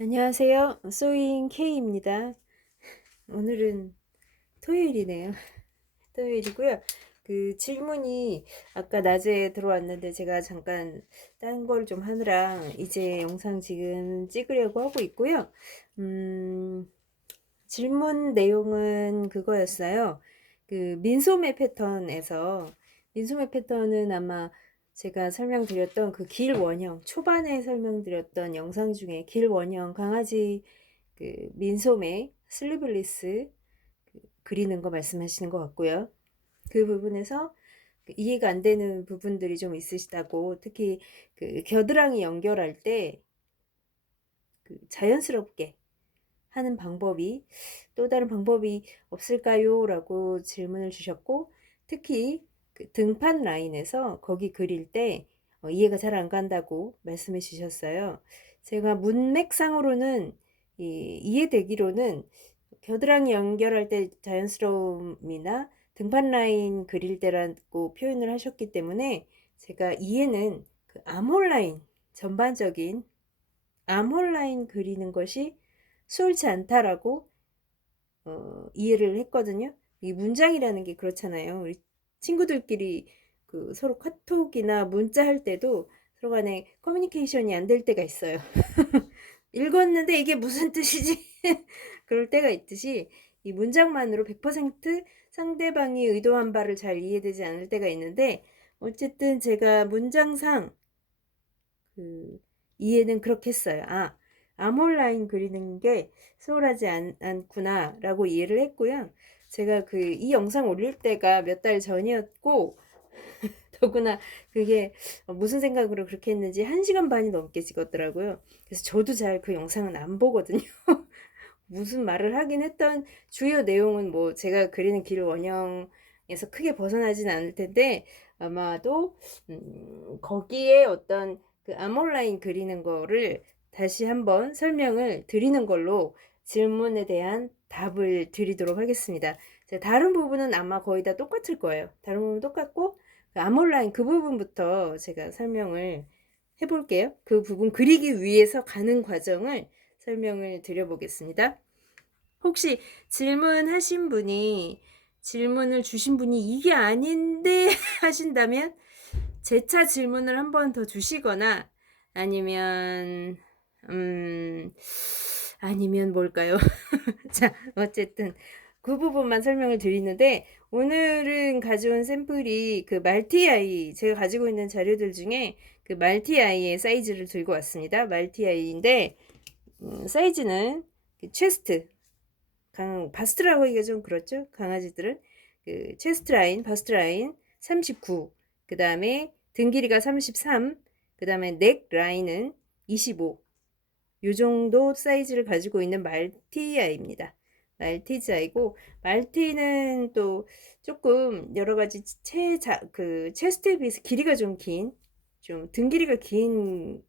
안녕하세요. 소잉 K입니다. 오늘은 토요일이네요. 토요일이고요. 그 질문이 아까 낮에 들어왔는데 제가 잠깐 딴 걸 좀 하느라 이제 영상 지금 찍으려고 하고 있고요. 질문 내용은 그거였어요. 그 민소매 패턴에서 민소매 패턴은 아마 제가 설명드렸던 그 길 원형 초반에 설명드렸던 영상 중에 길 원형 강아지 그 민소매 슬리블리스 그리는 거 말씀하시는 것 같고요. 그 부분에서 이해가 안 되는 부분들이 좀 있으시다고, 특히 그 겨드랑이 연결할 때 그 자연스럽게 하는 방법이 또 다른 방법이 없을까요? 라고 질문을 주셨고, 특히 그 등판 라인에서 거기 그릴 때 이해가 잘 안 간다고 말씀해 주셨어요. 제가 문맥상으로는 이해되기로는 겨드랑이 연결할 때 자연스러움이나 등판 라인 그릴 때라고 표현을 하셨기 때문에 제가 이해는 그 암홀 라인, 전반적인 암홀 라인 그리는 것이 수월치 않다라고 이해를 했거든요. 이 문장이라는 게 그렇잖아요. 우리 친구들끼리 그 서로 카톡이나 문자 할 때도 서로 간에 커뮤니케이션이 안 될 때가 있어요. 읽었는데 이게 무슨 뜻이지? 그럴 때가 있듯이 이 문장만으로 100% 상대방이 의도한 바를 잘 이해되지 않을 때가 있는데, 어쨌든 제가 문장상 그 이해는 그렇게 했어요. 아, 암홀 라인 그리는 게 수월하지 않구나라고 이해를 했고요. 제가 그 이 영상 올릴 때가 몇 달 전이었고, 더구나 그게 무슨 생각으로 그렇게 했는지 1시간 반이 넘게 찍었더라고요. 그래서 저도 잘 그 영상은 안 보거든요. 무슨 말을 하긴 했던 주요 내용은 뭐 제가 그리는 길 원형에서 크게 벗어나진 않을 텐데, 아마도 거기에 어떤 그 아몰라인 그리는 거를 다시 한번 설명을 드리는 걸로 질문에 대한 답을 드리도록 하겠습니다. 다른 부분은 아마 거의 다 똑같을 거예요. 다른 부분은 똑같고, 그 아몰라인 그 부분부터 제가 설명을 해볼게요. 그 부분 그리기 위해서 가는 과정을 설명을 드려보겠습니다. 혹시 질문하신 분이, 질문을 주신 분이 이게 아닌데 하신다면 재차 질문을 한 번 더 주시거나, 아니면 아니면 뭘까요? 자, 어쨌든 그 부분만 설명을 드리는데, 오늘은 가져온 샘플이 그 말티아이, 제가 가지고 있는 자료들 중에 그 말티아이의 사이즈를 들고 왔습니다. 말티아이인데 사이즈는 체스트, 바스트라고 하기가 좀 그렇죠. 강아지들은 그 체스트 라인, 바스트 라인 39, 그 다음에 등 길이가 33, 그 다음에 넥 라인은 25, 요 정도 사이즈를 가지고 있는 말티아입니다. 말티즈아이고, 말티는 또 조금 여러 가지 그 체스트에 비해서 길이가 좀 긴, 좀 등 길이가 긴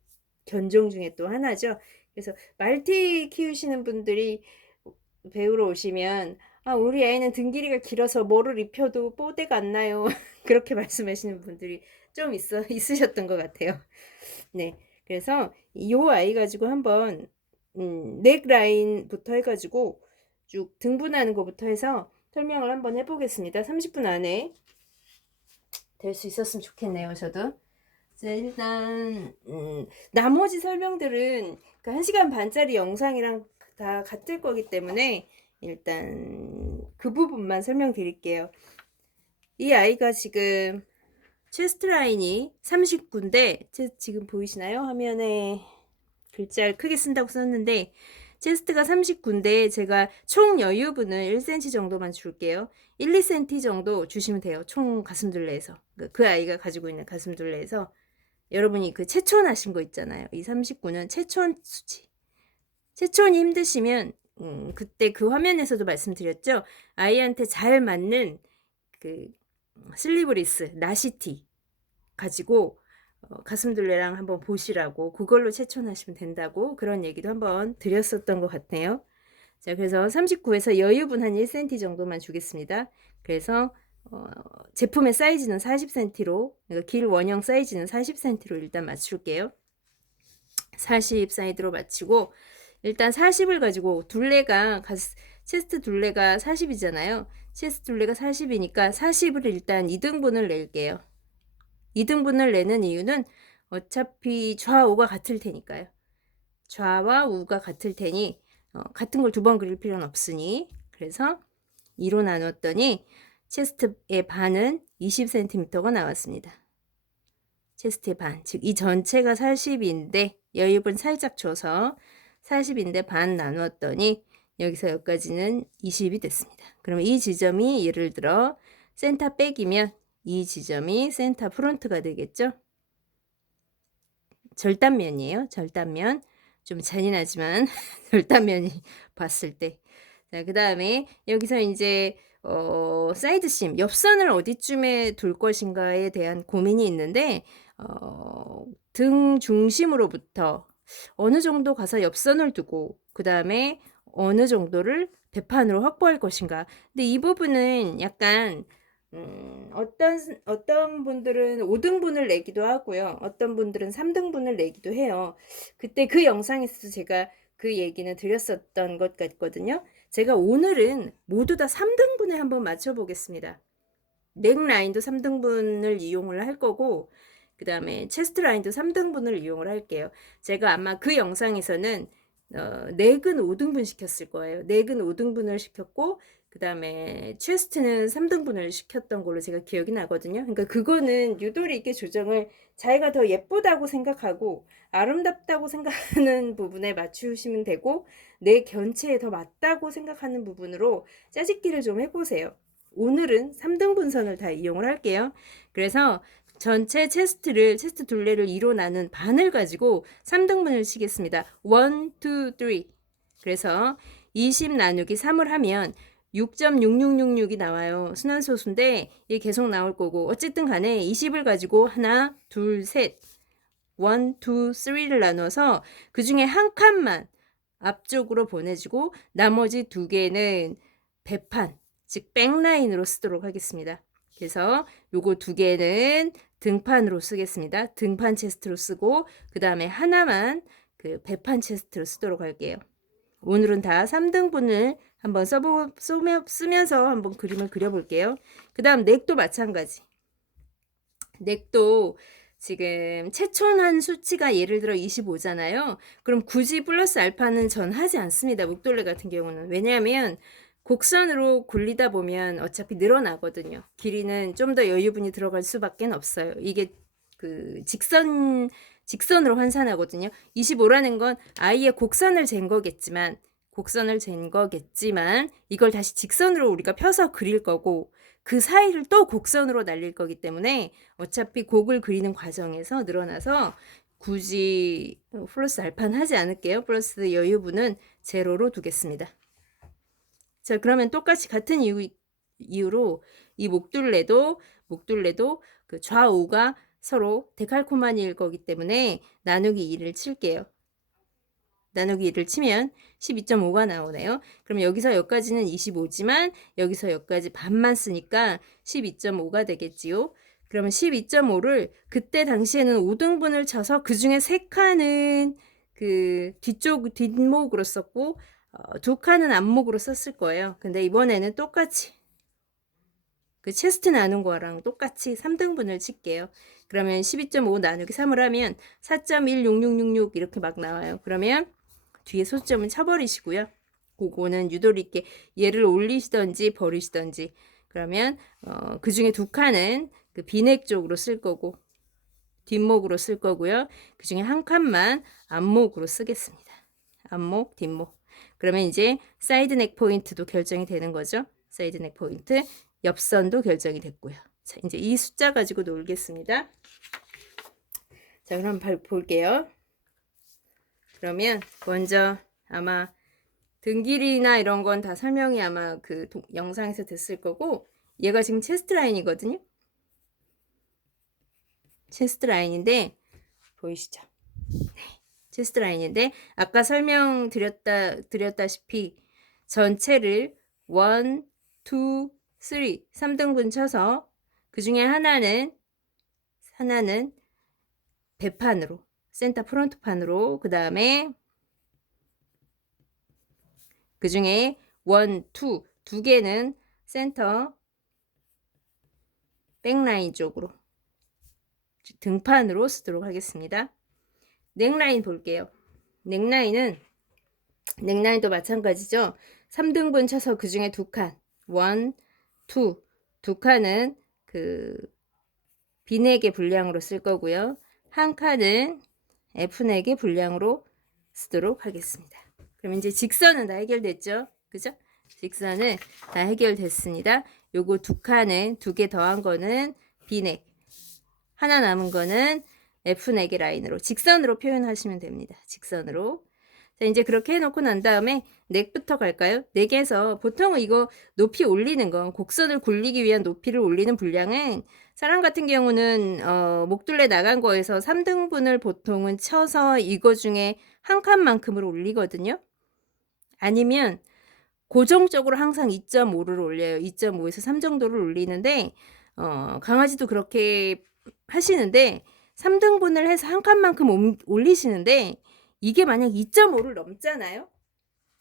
견종 중에 또 하나죠. 그래서 말티 키우시는 분들이 배우러 오시면, 아, 우리 애는 등 길이가 길어서 뭐를 입혀도 뽀대가 안 나요. 그렇게 말씀하시는 분들이 좀 있으셨던 것 같아요. 네. 그래서 이 아이 가지고 한번 넥 라인부터 해가지고 쭉 등분하는 것부터 해서 설명을 한번 해보겠습니다. 30분 안에 될 수 있었으면 좋겠네요. 저도. 자, 일단 나머지 설명들은 그 1시간 반짜리 영상이랑 다 같을 거기 때문에 일단 그 부분만 설명드릴게요. 이 아이가 지금 체스트 라인이 39인데, 지금 보이시나요? 화면에 글자를 크게 쓴다고 썼는데 체스트가 39인데 제가 총 여유분을 1cm 정도만 줄게요. 1, 2cm 정도 주시면 돼요. 총 가슴둘레에서. 그 아이가 가지고 있는 가슴둘레에서 여러분이 그 체촌하신 거 있잖아요. 이 39는 체촌 수치. 체촌이 힘드시면 그때 그 화면에서도 말씀드렸죠. 아이한테 잘 맞는 그 슬리브리스, 나시티 가지고 가슴둘레랑 한번 보시라고, 그걸로 체촌하시면 된다고 그런 얘기도 한번 드렸었던 것 같네요. 자, 그래서 39에서 여유분 한 1cm 정도만 주겠습니다. 그래서 제품의 사이즈는 40cm로, 그러니까 길 원형 사이즈는 40cm로 일단 맞출게요. 40 사이드로 맞추고, 일단 40을 가지고 체스트 둘레가 40이잖아요. 체스트 둘레가 40이니까 40을 일단 2등분을 낼게요. 2등분을 내는 이유는 어차피 좌우가 같을 테니까요. 좌와 우가 같을 테니 같은 걸 두 번 그릴 필요는 없으니, 그래서 2로 나눴더니 체스트의 반은 20cm가 나왔습니다. 체스트의 반, 즉 이 전체가 40인데 여유분 살짝 줘서 40인데 반 나누었더니 여기서 여기까지는 20이 됐습니다. 그러면 이 지점이 예를 들어 센터 백이면 이 지점이 센터 프론트가 되겠죠. 절단면이에요. 절단면. 좀 잔인하지만 절단면이 봤을 때. 자, 그 다음에 여기서 이제 사이드심, 옆선을 어디쯤에 둘 것인가에 대한 고민이 있는데 등 중심으로부터 어느 정도 가서 옆선을 두고 그 다음에 어느 정도를 배판으로 확보할 것인가. 근데 이 부분은 약간 어떤 분들은 5등분을 내기도 하고요. 어떤 분들은 3등분을 내기도 해요. 그때 그 영상에서 제가 그 얘기는 드렸었던 것 같거든요. 제가 오늘은 모두 다 3등분에 한번 맞춰보겠습니다. 넥 라인도 3등분을 이용을 할 거고, 그 다음에 체스트 라인도 3등분을 이용을 할게요. 제가 아마 그 영상에서는 넥은 5등분 시켰을 거예요. 넥은 5등분을 시켰고, 그 다음에 체스트는 3등분을 시켰던 걸로 제가 기억이 나거든요. 그러니까 그거는 유도리 있게 조정을 자기가 더 예쁘다고 생각하고 아름답다고 생각하는 부분에 맞추시면 되고, 내 견체에 더 맞다고 생각하는 부분으로 짜집기를 좀 해보세요. 오늘은 3등분 선을 다 이용을 할게요. 그래서 전체 체스트 둘레를 2로 나눈 반을 가지고 3등분을 치겠습니다. 1, 2, 3. 그래서 20 나누기 3을 하면 6.6666이 나와요. 순환소수인데 이게 계속 나올 거고, 어쨌든 간에 20을 가지고 하나, 둘, 셋, 1, 2, 3를 나눠서 그 중에 한 칸만 앞쪽으로 보내주고 나머지 두 개는 배판, 즉 백라인으로 쓰도록 하겠습니다. 그래서 요거 두 개는 등판으로 쓰겠습니다. 등판 체스트로 쓰고 그 다음에 하나만 그 배판 체스트로 쓰도록 할게요. 오늘은 다 3등분을 한번 쓰면서 한번 그림을 그려볼게요. 그 다음 넥도 마찬가지. 넥도 지금 최촌한 수치가 예를 들어 25잖아요. 그럼 굳이 플러스 알파는 전 하지 않습니다. 목돌레 같은 경우는. 왜냐하면 곡선으로 굴리다 보면 어차피 늘어나거든요. 길이는 좀 더 여유분이 들어갈 수밖에 없어요. 이게 그 직선으로 환산하거든요. 25라는 건 아예 곡선을 잰 거겠지만 이걸 다시 직선으로 우리가 펴서 그릴 거고, 그 사이를 또 곡선으로 날릴 거기 때문에 어차피 곡을 그리는 과정에서 늘어나서 굳이 플러스 알파는 하지 않을게요. 플러스 여유분은 제로로 두겠습니다. 자, 그러면 똑같이 같은 이유로 이 목둘레도 그 좌우가 서로 데칼코마니일 거기 때문에 나누기 2를 칠게요. 나누기 2를 치면 12.5가 나오네요. 그럼 여기서 여기까지는 25지만 여기서 여기까지 반만 쓰니까 12.5가 되겠지요. 그러면 12.5를 그때 당시에는 5등분을 쳐서 그 중에 3칸은 그 뒷목으로 썼고 2칸은 앞목으로 썼을 거예요. 근데 이번에는 똑같이 그 체스트 나눈 거랑 똑같이 3등분을 칠게요. 그러면 12.5 나누기 3을 하면 4.16666 이렇게 막 나와요. 그러면 뒤에 소점은 쳐버리시고요. 그거는 유도리 있게 얘를 올리시던지 버리시던지. 그러면 그 중에 2칸은 그 비넥 쪽으로 쓸 거고 뒷목으로 쓸 거고요. 그 중에 한 칸만 앞목으로 쓰겠습니다. 앞목, 뒷목. 그러면 이제 사이드 넥 포인트도 결정이 되는 거죠. 사이드 넥 포인트, 옆선도 결정이 됐고요. 자, 이제 이 숫자 가지고 놀겠습니다. 자, 그럼 볼게요. 그러면 먼저 아마 등 길이나 이런 건 다 설명이 아마 그 영상에서 됐을 거고, 얘가 지금 체스트 라인이거든요. 체스트 라인인데 보이시죠? 체스트 라인인데 아까 드렸다시피 전체를 1, 2, 3등분 쳐서 그 중에 하나는 배판으로, 센터 프론트 판으로, 그 다음에 그 중에 1, 2, 두 개는 센터 백라인 쪽으로 등판으로 쓰도록 하겠습니다. 넥라인 볼게요. 넥라인도 마찬가지죠. 3등분 쳐서 그 중에 두 칸, 1, 2, 두 칸은 그 B넥의 분량으로 쓸 거고요. 한 칸은 F넥의 분량으로 쓰도록 하겠습니다. 그럼 이제 직선은 다 해결됐죠? 그죠? 직선은 다 해결됐습니다. 요거 두 칸은 두 개 더한 거는 B넥, 하나 남은 거는 F넥의 라인으로 직선으로 표현하시면 됩니다. 직선으로. 자, 이제 그렇게 해놓고 난 다음에 넥부터 갈까요? 넥에서 보통은 이거 높이 올리는 거, 곡선을 굴리기 위한 높이를 올리는 분량은 사람 같은 경우는 목둘레 나간 거에서 3등분을 보통은 쳐서 이거 중에 한 칸만큼을 올리거든요. 아니면 고정적으로 항상 2.5를 올려요. 2.5에서 3 정도를 올리는데 강아지도 그렇게 하시는데 3등분을 해서 한 칸만큼 올리시는데 이게 만약 2.5를 넘잖아요.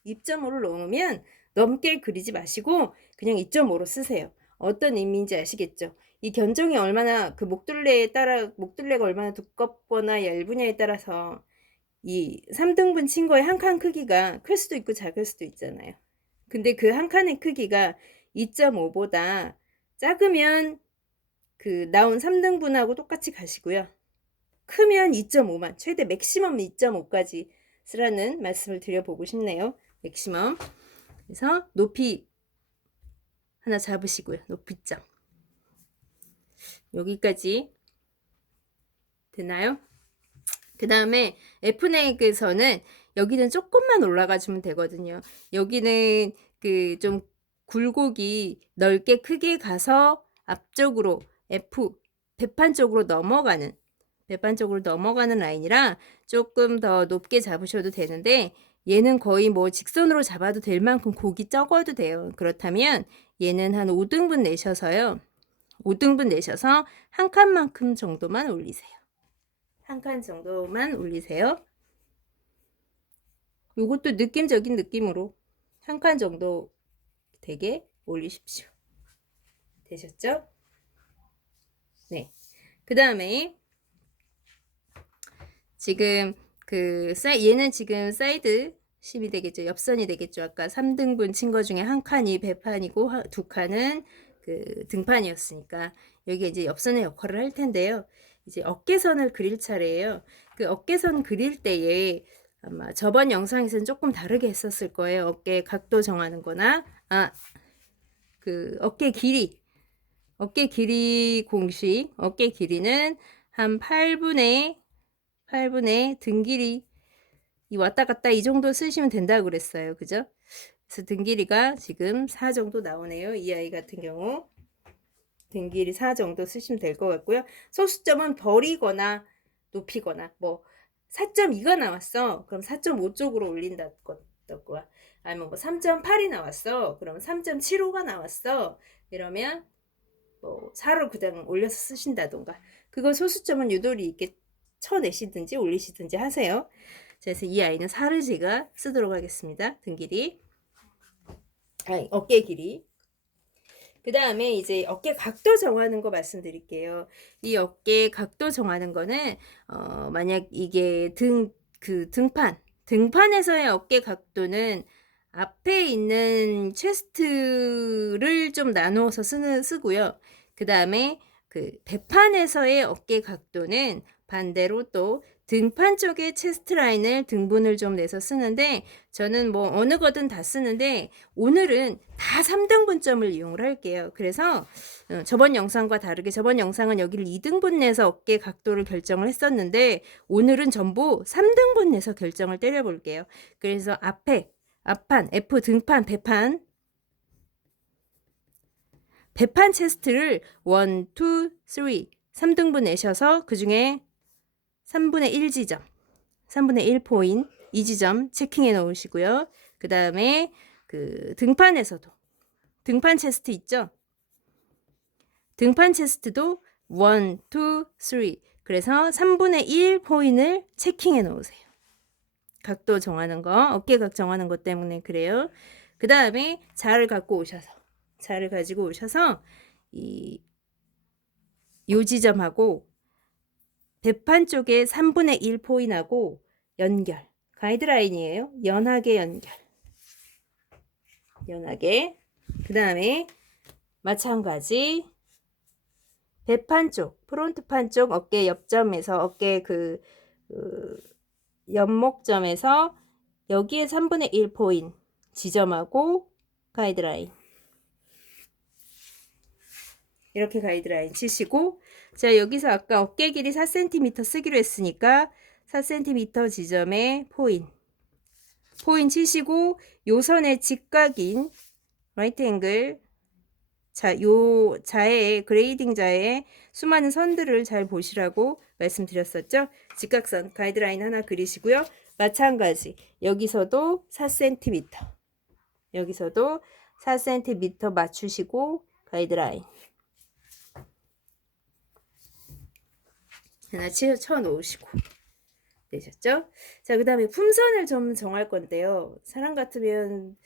2.5를 넘으면 넘게 그리지 마시고 그냥 2.5로 쓰세요. 어떤 의미인지 아시겠죠? 이 견종이 얼마나 그 목둘레가 얼마나 두껍거나 얇으냐에 따라서 이 3등분 친 거의 한 칸 크기가 클 수도 있고 작을 수도 있잖아요. 근데 그 한 칸의 크기가 2.5보다 작으면 그 나온 3등분하고 똑같이 가시고요. 크면 2.5만, 최대 맥시멈 2.5까지 쓰라는 말씀을 드려보고 싶네요. 맥시멈. 그래서 높이 하나 잡으시고요. 높이점. 여기까지 되나요? 그 다음에 F넥에서는 여기는 조금만 올라가 주면 되거든요. 여기는 그 좀 굴곡이 넓게 크게 가서 앞쪽으로 배판 쪽으로 넘어가는 라인이라 조금 더 높게 잡으셔도 되는데 얘는 거의 뭐 직선으로 잡아도 될 만큼 곡이 적어도 돼요. 그렇다면 얘는 한 5등분 내셔서요. 5등분 내셔서 한 칸만큼 정도만 올리세요. 한 칸 정도만 올리세요. 요것도 느낌적인 느낌으로 한 칸 정도 되게 올리십시오. 되셨죠? 네. 그 다음에 지금 얘는 지금 사이드 10이 되겠죠. 옆선이 되겠죠. 아까 3등분 친 거 중에 한 칸이 배판이고 두 칸은 그 등판이었으니까 여기 이제 옆선의 역할을 할 텐데요. 이제 어깨선을 그릴 차례예요. 그 어깨선 그릴 때에 아마 저번 영상에서는 조금 다르게 했었을 거예요. 어깨 각도 정하는 거나 그 어깨 길이 공식 어깨 길이는 한 8분의 등 길이 이 왔다 갔다 이 정도 쓰시면 된다고 그랬어요. 그죠? 그래서 등 길이가 지금 4 정도 나오네요. 이 아이 같은 경우 등 길이 4 정도 쓰시면 될 것 같고요. 소수점은 버리거나 높이거나 뭐 4.2가 나왔어. 그럼 4.5 쪽으로 올린다거나 아니면 뭐 3.8이 나왔어. 그러면 3.75가 나왔어. 이러면 뭐 4로 그냥 올려서 쓰신다던가 그거 소수점은 유도리 있게 쳐내시든지 올리시든지 하세요. 그래서 이 아이는 4를 제가 쓰도록 하겠습니다. 등 길이 어깨 길이 그 다음에 이제 어깨 각도 정하는 거 말씀드릴게요. 이 어깨 각도 정하는 거는 만약 이게 등판에서의 어깨 각도는 앞에 있는 체스트를 좀 나누어서 쓰고요. 그 다음에 그 배판에서의 어깨 각도는 반대로 또 등판 쪽에 체스트 라인을 등분을 좀 내서 쓰는데 저는 뭐 어느 거든 다 쓰는데 오늘은 다 3등분점을 이용을 할게요. 그래서 저번 영상과 다르게 저번 영상은 여기를 2등분 내서 어깨 각도를 결정을 했었는데 오늘은 전부 3등분 내서 결정을 때려 볼게요. 그래서 앞판, F 등판, 배판 체스트를 1, 2, 3 3등분 내셔서 그 중에 3분의 1 지점, 3분의 1 포인트, 이 지점 체킹해 놓으시고요. 그 다음에 그 등판에서도 등판 체스트 있죠? 등판 체스트도 1, 2, 3 그래서 3분의 1 포인트를 체킹해 놓으세요. 각도 정하는 거, 어깨각 정하는 것 때문에 그래요. 그 다음에 자를 갖고 오셔서, 자를 가지고 오셔서 요 지점하고 배판 쪽에 3분의 1 포인하고 연결. 가이드라인이에요. 연하게 연결. 연하게. 그 다음에 마찬가지 배판 쪽, 프론트판 쪽 어깨 옆점에서 어깨 그 옆목점에서 여기에 3분의 1 포인 지점하고 가이드라인. 이렇게 가이드라인 치시고, 자, 여기서 아까 어깨 길이 4cm 쓰기로 했으니까 4cm 지점에 포인 치시고, 요 선의 직각인 라이트 앵글, 자, 요 자에 그레이딩 자에 수많은 선들을 잘 보시라고 말씀드렸었죠. 직각선 가이드라인 하나 그리시고요. 마찬가지 여기서도 4cm, 여기서도 4cm 맞추시고 가이드라인 하나 쳐 놓으시고 되셨죠? 자, 그 다음에 품선을 좀 정할 건데요. 사람 같으면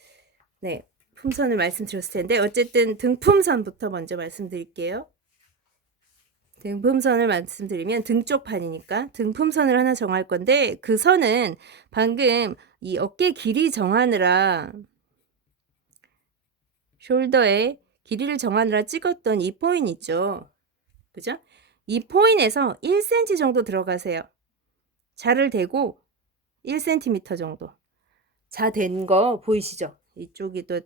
네, 품선을 말씀드렸을 텐데 어쨌든 등품선부터 먼저 말씀드릴게요. 등품선을 말씀드리면 등 쪽 판이니까 등품선을 하나 정할 건데, 그 선은 방금 이 어깨 길이 정하느라 숄더에 길이를 정하느라 찍었던 이 포인 있죠, 그죠? 이 포인에서 1cm 정도 들어가세요. 자를 대고 1cm 정도 자 된 거 보이시죠? 이쪽이 또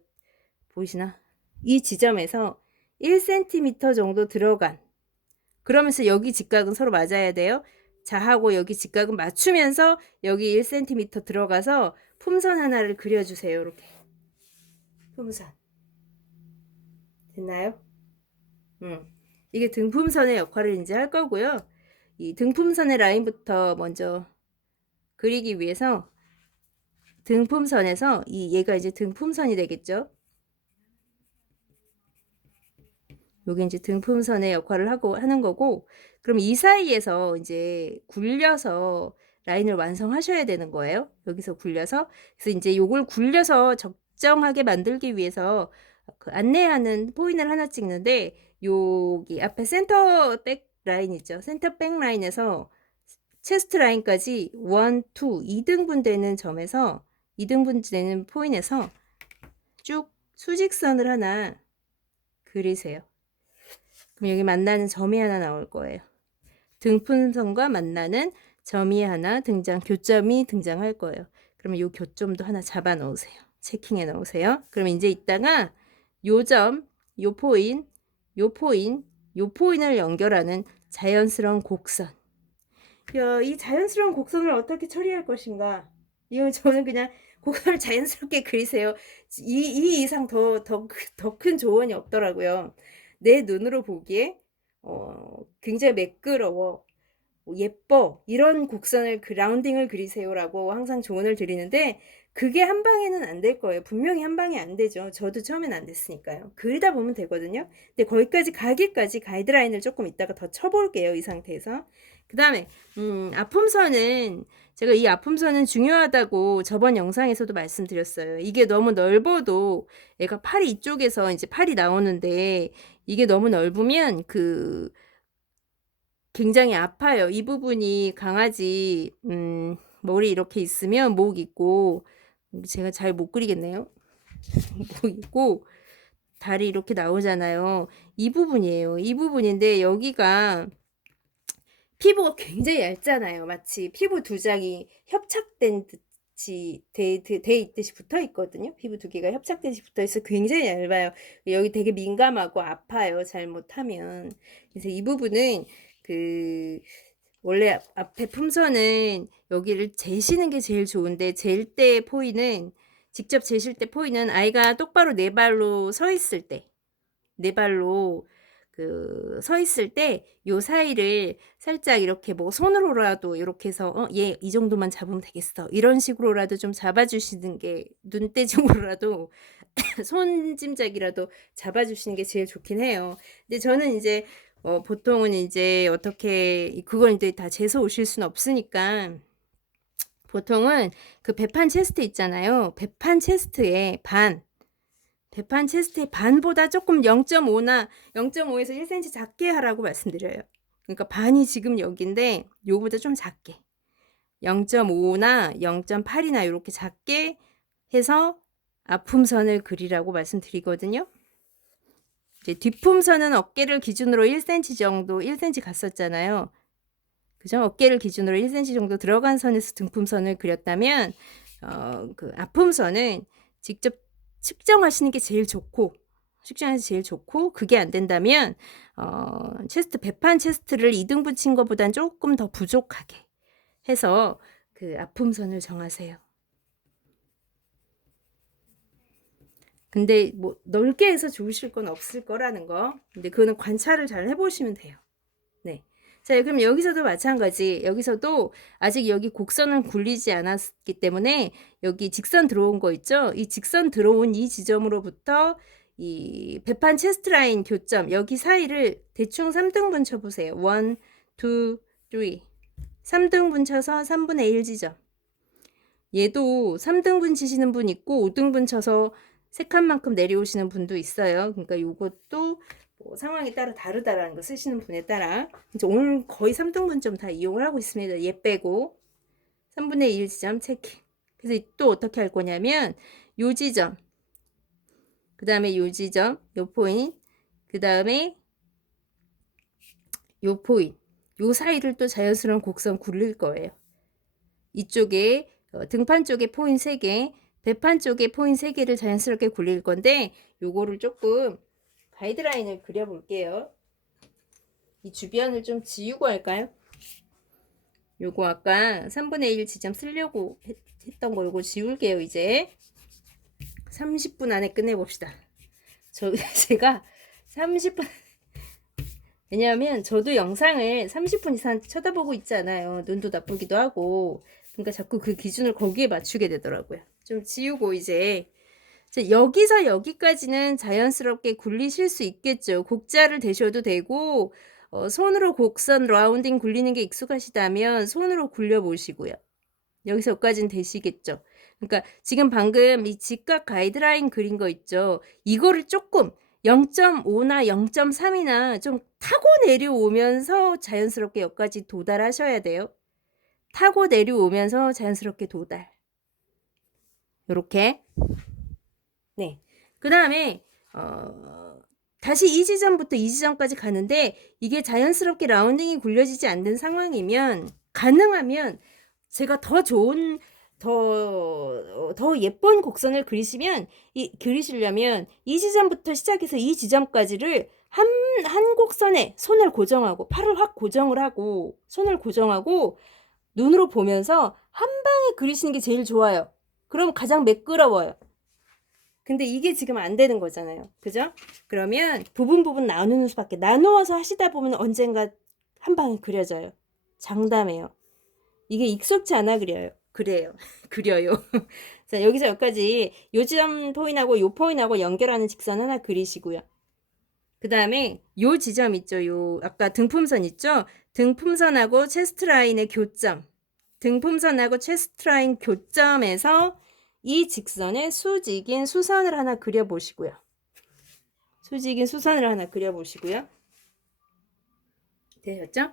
보이시나? 이 지점에서 1cm 정도 들어간, 그러면서 여기 직각은 서로 맞아야 돼요. 자하고 여기 직각은 맞추면서 여기 1cm 들어가서 품선 하나를 그려주세요. 이렇게 품선 됐나요? 이게 등품선의 역할을 이제 할 거고요. 이 등품선의 라인부터 먼저 그리기 위해서 등품선에서 얘가 이제 등품선이 되겠죠. 요게 이제 등품선의 역할을 하는 거고, 그럼 이 사이에서 이제 굴려서 라인을 완성하셔야 되는 거예요. 여기서 굴려서. 그래서 이제 요걸 굴려서 적정하게 만들기 위해서 그 안내하는 포인트를 하나 찍는데, 여기 앞에 센터백 라인 있죠. 센터백 라인에서 체스트 라인까지 1, 2, 2등분 되는 점에서 2등분 되는 포인트에서 쭉 수직선을 하나 그리세요. 그럼 여기 만나는 점이 하나 나올 거예요. 등품선과 만나는 점이 하나 교점이 등장할 거예요. 그러면 이 교점도 하나 잡아 놓으세요. 체킹해 놓으세요. 그럼 이제 이따가 요 점, 요 포인, 요 포인을 연결하는 자연스러운 곡선. 이 자연스러운 곡선을 어떻게 처리할 것인가? 이거 저는 그냥 곡선을 자연스럽게 그리세요. 이 이상 더 큰 조언이 없더라고요. 내 눈으로 보기에 굉장히 매끄러워, 예뻐, 이런 곡선을 라운딩을 그리세요라고 항상 조언을 드리는데, 그게 한 방에는 안 될 거예요. 분명히 한 방에 안 되죠. 저도 처음엔 안 됐으니까요. 그리다 보면 되거든요. 근데 거기까지 가기까지 가이드라인을 조금 이따가 더 쳐볼게요. 이 상태에서. 그 다음에 아품선은 제가 이 아품선은 중요하다고 저번 영상에서도 말씀드렸어요. 이게 너무 넓어도 얘가 팔이 이쪽에서 이제 팔이 나오는데, 이게 너무 넓으면 굉장히 아파요. 이 부분이 강아지 머리 이렇게 있으면 목 있고, 제가 잘 못 그리겠네요. 목 있고 다리 이렇게 나오잖아요. 이 부분이에요. 이 부분인데 여기가 피부가 굉장히 얇잖아요. 마치 피부 두 장이 협착된 듯이 돼 있듯이 붙어 있거든요. 피부 두 개가 협착되듯이 붙어 있어 굉장히 얇아요. 여기 되게 민감하고 아파요. 잘못하면. 그래서 이 부분은 원래 앞에 품선은 여기를 재시는 게 제일 좋은데, 잴 때 포인은, 직접 재실 때 포인은 아이가 똑바로 네 발로 서 있을 때, 네 발로 서 있을 때 요 사이를 살짝 이렇게 뭐 손으로라도 이렇게 해서 얘 이 정도만 잡으면 되겠어, 이런 식으로라도 좀 잡아주시는 게, 눈대중으로라도 손짐작이라도 잡아주시는 게 제일 좋긴 해요. 근데 저는 이제 보통은 이제 어떻게, 그걸 이제 다 재서 오실 수는 없으니까 보통은 그 배판 체스트 있잖아요. 배판 체스트의 반보다 조금 0.5나 0.5에서 1cm 작게 하라고 말씀드려요. 그러니까 반이 지금 여기인데 요거보다 좀 작게 0.5나 0.8이나 이렇게 작게 해서 앞품선을 그리라고 말씀드리거든요. 이제 뒷품선은 어깨를 기준으로 1cm 정도 1cm 갔었잖아요. 그죠? 어깨를 기준으로 1cm 정도 들어간 선에서 등품선을 그렸다면 그 앞품선은 직접 측정하시는 게 제일 좋고 그게 안 된다면 체스트 배판 체스트를 2등분 친 것보단 조금 더 부족하게 해서 그 앞품선을 정하세요. 근데 뭐 넓게 해서 좋으실 건 없을 거라는 거. 근데 그거는 관찰을 잘 해보시면 돼요. 네. 자, 그럼 여기서도 마찬가지. 여기서도 아직 여기 곡선은 굴리지 않았기 때문에 여기 직선 들어온 거 있죠? 이 직선 들어온 이 지점으로부터 이 배판 체스트 라인 교점 여기 사이를 대충 3등분 쳐보세요. 1, 2, 3. 3등분 쳐서 3분의 1 지점. 얘도 3등분 치시는 분 있고 5등분 쳐서 3칸만큼 내려오시는 분도 있어요. 그러니까 요것도 뭐 상황에 따라 다르다라는 거 쓰시는 분에 따라 이제 오늘 거의 3등분점 다 이용을 하고 있습니다. 얘 빼고 3분의 1 지점 체킹. 그래서 또 어떻게 할 거냐면 요 지점 그 다음에 요 지점 요 포인트 그 다음에 요 포인트 요 사이를 또 자연스러운 곡선 굴릴 거예요. 이쪽에 등판 쪽에 포인트 3개 배판 쪽에 포인트 3개를 자연스럽게 굴릴 건데 요거를 조금 가이드라인을 그려볼게요. 이 주변을 좀 지우고 할까요? 요거 아까 3분의 1 지점 쓰려고 했던 거 요거 지울게요. 이제 30분 안에 끝내봅시다. 제가 30분 왜냐하면 저도 영상을 30분 이상 쳐다보고 있잖아요. 눈도 나쁘기도 하고 그러니까 자꾸 그 기준을 거기에 맞추게 되더라고요. 좀 지우고 이제 여기서 여기까지는 자연스럽게 굴리실 수 있겠죠. 곡자를 대셔도 되고 손으로 곡선 라운딩 굴리는 게 익숙하시다면 손으로 굴려 보시고요. 여기서 여기까지는 되시겠죠. 그러니까 지금 방금 이 직각 가이드라인 그린 거 있죠. 이거를 조금 0.5나 0.3이나 좀 타고 내려오면서 자연스럽게 여기까지 도달하셔야 돼요. 타고 내려오면서 자연스럽게 도달. 요렇게. 네. 그 다음에 다시 이 지점부터 이 지점까지 가는데 이게 자연스럽게 라운딩이 굴려지지 않는 상황이면 가능하면 제가 더 좋은 더 예쁜 곡선을 그리시려면 이 지점부터 시작해서 이 지점까지를 한 곡선에 손을 고정하고 팔을 확 고정을 하고 손을 고정하고 눈으로 보면서 한 방에 그리시는 게 제일 좋아요. 그럼 가장 매끄러워요. 근데 이게 지금 안 되는 거잖아요. 그죠? 그러면 부분 나누는 수밖에. 나누어서 하시다 보면 언젠가 한 방에 그려져요. 장담해요. 이게 익숙치 않아 그래요. 그려요. 자, 여기서 여기까지 요 지점 포인트하고 요 포인트하고 연결하는 직선 하나 그리시고요. 그 다음에 요 지점 있죠. 요 아까 등품선 있죠. 등품선하고 체스트 라인의 교점. 등품선하고 체스트 라인 교점에서 이 직선에 수직인 수선을 하나 그려보시고요. 수직인 수선을 하나 그려보시고요. 되셨죠?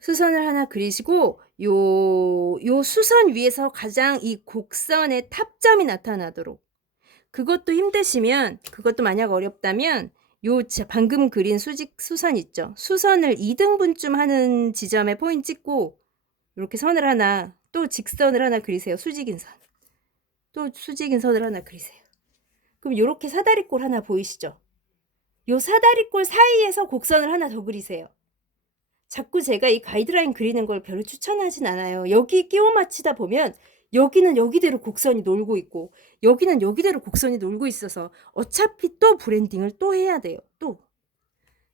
수선을 하나 그리시고 요 수선 위에서 가장 이 곡선의 탑점이 나타나도록 그것도 힘드시면 그것도 만약 어렵다면 요 방금 그린 수선 있죠. 수선을 2등분쯤 하는 지점에 포인트 찍고 이렇게 선을 하나 또 직선을 하나 그리세요. 수직인 선. 또 수직인 선을 하나 그리세요. 그럼 이렇게 사다리꼴 하나 보이시죠? 요 사다리꼴 사이에서 곡선을 하나 더 그리세요. 자꾸 제가 이 가이드라인 그리는 걸 별로 추천하진 않아요. 여기 끼워 맞추다 보면 여기는 여기대로 곡선이 놀고 있고 여기는 여기대로 곡선이 놀고 있어서 어차피 또 브랜딩을 또 해야 돼요. 또.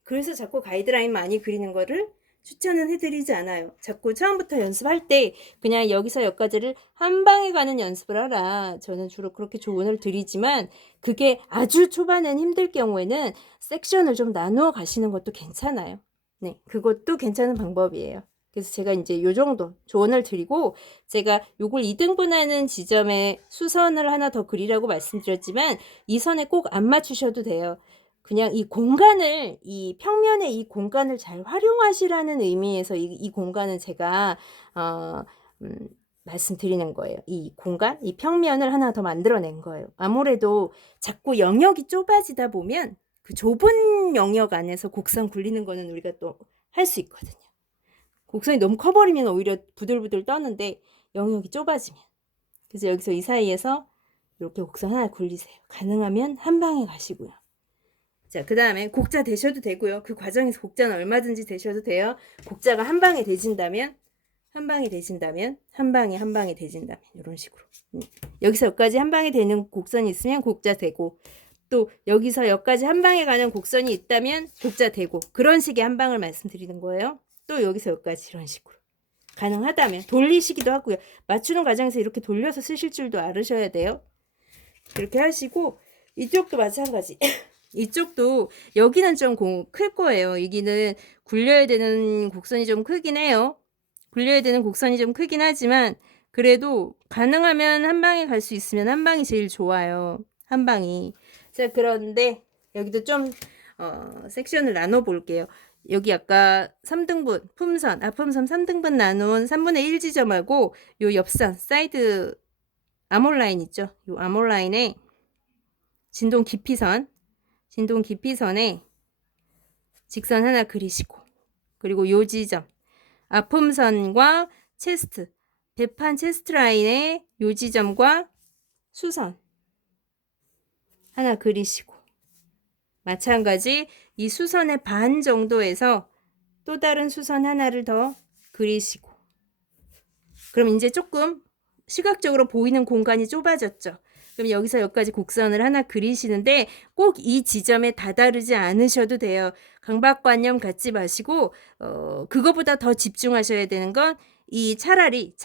그래서 자꾸 가이드라인 많이 그리는 거를 추천은 해드리지 않아요. 자꾸 처음부터 연습할 때 그냥 여기서 여기까지를 한 방에 가는 연습을 하라. 저는 주로 그렇게 조언을 드리지만 그게 아주 초반엔 힘들 경우에는 섹션을 좀 나누어 가시는 것도 괜찮아요. 네, 그것도 괜찮은 방법이에요. 그래서 제가 이제 요 정도 조언을 드리고, 제가 요걸 2등분하는 지점에 수선을 하나 더 그리라고 말씀드렸지만 이 선에 꼭 안 맞추셔도 돼요. 그냥 이 공간을, 이 평면의 이 공간을 잘 활용하시라는 의미에서 이 공간은 제가 말씀드리는 거예요. 이 공간, 이 평면을 하나 더 만들어낸 거예요. 아무래도 자꾸 영역이 좁아지다 보면 그 좁은 영역 안에서 곡선 굴리는 거는 우리가 또 할 수 있거든요. 곡선이 너무 커버리면 오히려 부들부들 떠는데 영역이 좁아지면. 그래서 여기서 이 사이에서 이렇게 곡선 하나 굴리세요. 가능하면 한 방에 가시고요. 자, 그 다음에 곡자 되셔도 되고요. 그 과정에서 곡자는 얼마든지 되셔도 돼요. 곡자가 한 방에 되진다면, 한 방에 되진다면, 한 방에 되진다면, 이런 식으로. 여기서 여기까지 한 방에 되는 곡선이 있으면 곡자 되고, 또 여기서 여기까지 한 방에 가는 곡선이 있다면 곡자 되고, 그런 식의 한 방을 말씀드리는 거예요. 또 여기서 여기까지 이런 식으로. 가능하다면 돌리시기도 하고요. 맞추는 과정에서 이렇게 돌려서 쓰실 줄도 알으셔야 돼요. 이렇게 하시고, 이쪽도 마찬가지. 이쪽도 여기는 좀 클 거예요. 여기는 굴려야 되는 곡선이 좀 크긴 해요. 굴려야 되는 곡선이 좀 크긴 하지만 그래도 가능하면 한 방에 갈 수 있으면 한 방이 제일 좋아요. 한 방이. 자, 그런데 여기도 좀 섹션을 나눠 볼게요. 여기 아까 3등분 품선, 앞품선 3등분 나눈 3분의 1 지점하고 요 옆선 사이드 아몰라인 있죠. 요 아몰라인에 진동 깊이선에 직선 하나 그리시고, 그리고 요 지점 앞품선과 체스트, 배판 체스트 라인의 요 지점과 수선 하나 그리시고, 마찬가지 이 수선의 반 정도에서 또 다른 수선 하나를 더 그리시고, 그럼 이제 조금 시각적으로 보이는 공간이 좁아졌죠. 그럼 여기서 여기까지 곡선을 하나 그리시는데 꼭 이 지점에 다다르지 않으셔도 돼요. 강박관념 갖지 마시고 그거보다 더 집중하셔야 되는 건 이 차라리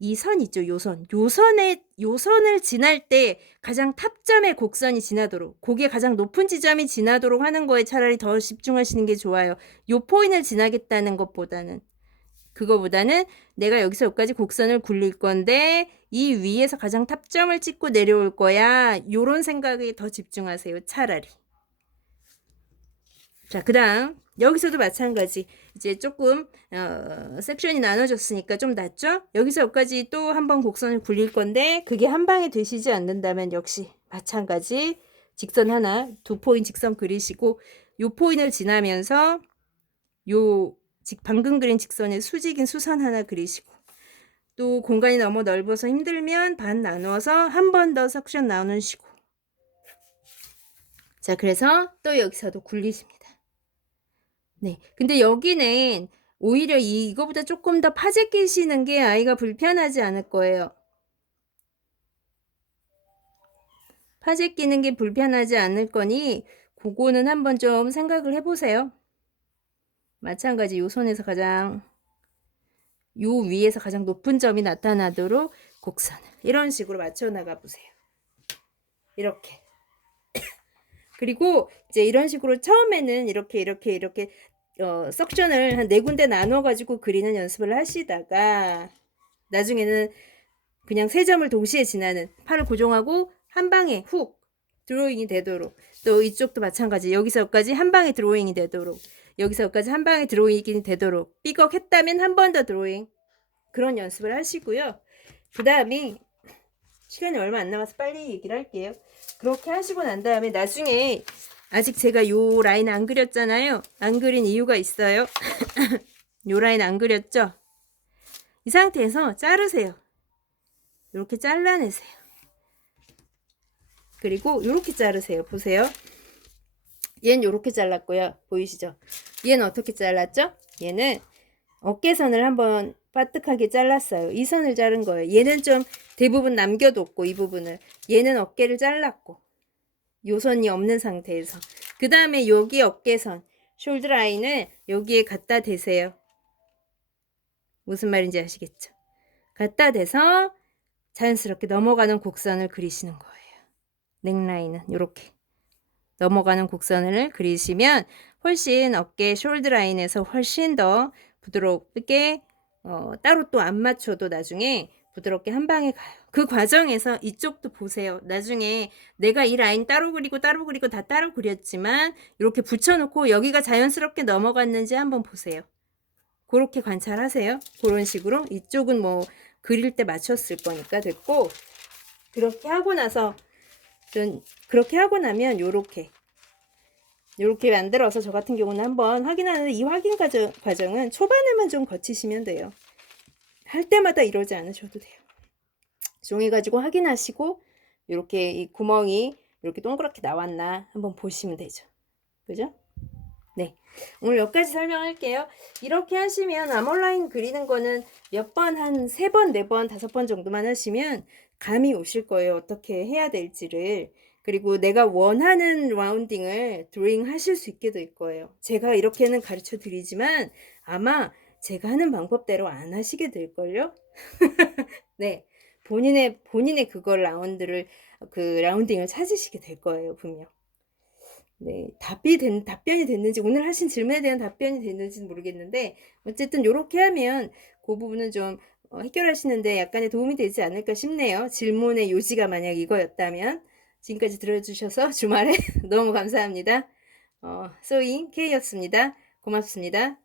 이 선 있죠. 요선을 지날 때 가장 탑점의 곡선이 지나도록, 그게 가장 높은 지점이 지나도록 하는 거에 차라리 더 집중하시는 게 좋아요. 요 포인트를 지나겠다는 것보다는. 그거보다는 내가 여기서 여기까지 곡선을 굴릴 건데 이 위에서 가장 탑점을 찍고 내려올 거야. 요런 생각에 더 집중하세요. 차라리. 자, 그 다음 여기서도 마찬가지. 이제 조금 섹션이 나눠졌으니까 좀 낫죠? 여기서 여기까지 또 한번 곡선을 굴릴 건데 그게 한 방에 되시지 않는다면 역시 마찬가지 직선 하나, 2포인트 직선 그리시고 요 포인트를 지나면서 요 방금 그린 직선에 수직인 수선 하나 그리시고, 또 공간이 너무 넓어서 힘들면 반 나누어서 한 번 더 섹션 나누시고. 자, 그래서 또 여기서도 굴리십니다. 네, 근데 여기는 오히려 이거보다 조금 더 파재 끼시는 게 아이가 불편하지 않을 거예요. 파재 끼는 게 불편하지 않을 거니 그거는 한번 좀 생각을 해보세요. 마찬가지 요 선에서 요 위에서 가장 높은 점이 나타나도록 곡선을 이런 식으로 맞춰 나가 보세요. 이렇게. 그리고 이제 이런 식으로 처음에는 이렇게 석션을 한 4군데 나눠 가지고 그리는 연습을 하시다가 나중에는 그냥 3점을 동시에 지나는, 팔을 고정하고 한 방에 훅 드로잉이 되도록, 또 이쪽도 마찬가지 여기서 여기까지 한 방에 드로잉이 되도록, 여기서 여기까지 한 방에 드로잉이 되도록, 삐걱했다면 한 번 더 드로잉, 그런 연습을 하시고요. 그 다음에 시간이 얼마 안 남아서 빨리 얘기를 할게요. 그렇게 하시고 난 다음에 나중에 아직 제가 요 라인 안 그렸잖아요. 안 그린 이유가 있어요. 요 라인 안 그렸죠? 이 상태에서 자르세요. 이렇게 잘라내세요. 그리고 이렇게 자르세요. 보세요. 얘는 이렇게 잘랐고요. 보이시죠? 얘는 어떻게 잘랐죠? 얘는 어깨선을 한번 빠뜩하게 잘랐어요. 이 선을 자른 거예요. 얘는 좀 대부분 남겨뒀고, 이 부분을. 얘는 어깨를 잘랐고, 요 선이 없는 상태에서. 그 다음에 여기 어깨선, 숄더 라인을 여기에 갖다 대세요. 무슨 말인지 아시겠죠? 갖다 대서 자연스럽게 넘어가는 곡선을 그리시는 거예요. 넥라인은 이렇게 넘어가는 곡선을 그리시면 훨씬 어깨 숄더 라인에서 훨씬 더 부드럽게 따로 또 안 맞춰도 나중에 부드럽게 한 방에 가요. 그 과정에서 이쪽도 보세요. 나중에 내가 이 라인 따로 그리고 다 따로 그렸지만 이렇게 붙여놓고 여기가 자연스럽게 넘어갔는지 한번 보세요. 그렇게 관찰하세요. 그런 식으로 이쪽은 뭐 그릴 때 맞췄을 거니까 됐고, 그렇게 하고 나서 그렇게 하고 나면 요렇게 만들어서 저 같은 경우는 한번 확인하는데, 이 확인 과정은 초반에만 좀 거치시면 돼요. 할 때마다 이러지 않으셔도 돼요. 종이 가지고 확인하시고 이렇게 이 구멍이 이렇게 동그랗게 나왔나 한번 보시면 되죠. 그죠? 네. 오늘 여기까지 설명할게요. 이렇게 하시면 아몰라인 그리는 거는 몇 번, 한 3번, 4번, 5번 정도만 하시면 감이 오실 거예요. 어떻게 해야 될지를. 그리고 내가 원하는 라운딩을 드로잉 하실 수 있게 될 거예요. 제가 이렇게는 가르쳐 드리지만 아마 제가 하는 방법대로 안 하시게 될걸요? 네. 본인의 그걸 라운딩을 찾으시게 될 거예요, 분명. 네. 답변이 됐는지, 오늘 하신 질문에 대한 답변이 됐는지는 모르겠는데, 어쨌든 요렇게 하면 그 부분은 좀 해결하시는데 약간의 도움이 되지 않을까 싶네요. 질문의 요지가 만약 이거였다면. 지금까지 들어주셔서 주말에 너무 감사합니다. 소잉 K였습니다. 고맙습니다.